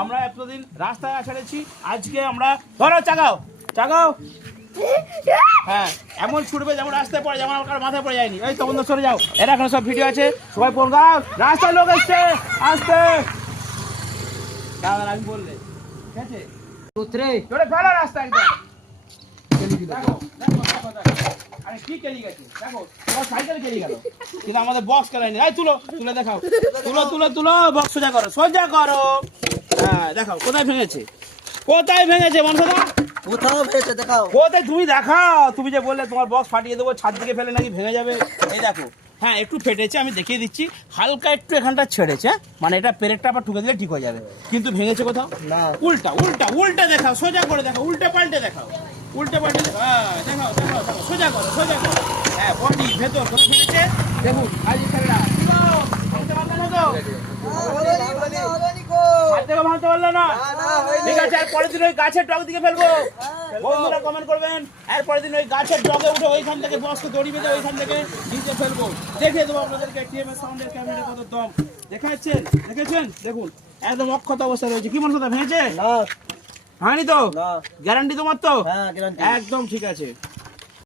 আমরা এতদিন রাস্তায় ছেড়েছি, আজকে আমরা ধরো চাগাও হ্যাঁ এমন ছুটবে যেমন রাস্তায় পড়ে, যেমন আমার মাথায় পড়ে যায়নি। এই তখন সরে যাও, এরা এখন সব ভিডিও আছে, সবাই প্রোগ্রাম, রাস্তায় লোক এসছে, আসতে দাদা আমি বললে ঠিক আছে তোরে ফেলো রাস্তা একদম। দেখো আরে কি কেলি গেছে, দেখো তোমার সাইকেল কেলি গেল, কিন্তু আমাদের বক্স কেলাইনি। এই তুলে দেখাও, তুলো বক্স সোজা করো। হ্যাঁ দেখাও কোথায় ভেঙেছে মনসদা, কোথাও ভেঙেছে দেখাও। কোথায় তুমি দেখাও। তুমি যে বললে তোমার বক্স ফাটিয়ে দেবো, ছাদ দিকে ফেলে নাকি ভেঙে যাবে। এই দেখো হ্যাঁ একটু ফেটেছে, আমি দেখিয়ে দিচ্ছি, হালকা একটু এখানটা ছেড়েছে, মানে এটা পেরেকটা আবার ঠুকে দিলে ঠিক হয়ে যাবে। কিন্তু ভেঙেছে কোথাও না, উল্টা দেখাও, সোজা করে দেখাও, উল্টে পাল্টে দেখাও, হ্যাঁ দেখাও সোজা করো। হ্যাঁ বডি ভেতর কোথায় ভেঙেছে দেখুন। আজি ছেলেরা ভাঙতে পারলো না, ঠিক আছে। আর পরের দিন ওই গাছের টক দিকে ফেলবো, বন্ধুরা কমেন্ট করবেন। এর পরের দিন ওই গাছের টকে উঠে ওইখান থেকে বক্সকে দড়ি বেঁধে ওইখান থেকে নিচে ফেলবো। দেখিয়ে দেবো আপনাদেরকে টিএমএস সাউন্ডের ক্যামেরা কত দম। দেখেছেন দেখুন একদম অক্ষত অবস্থা রয়েছে। কি মনে ভেঙেছে? না হয়নি তো? না, গ্যারান্টি তোমার তো? হ্যাঁ গ্যারান্টি একদম ঠিক আছে।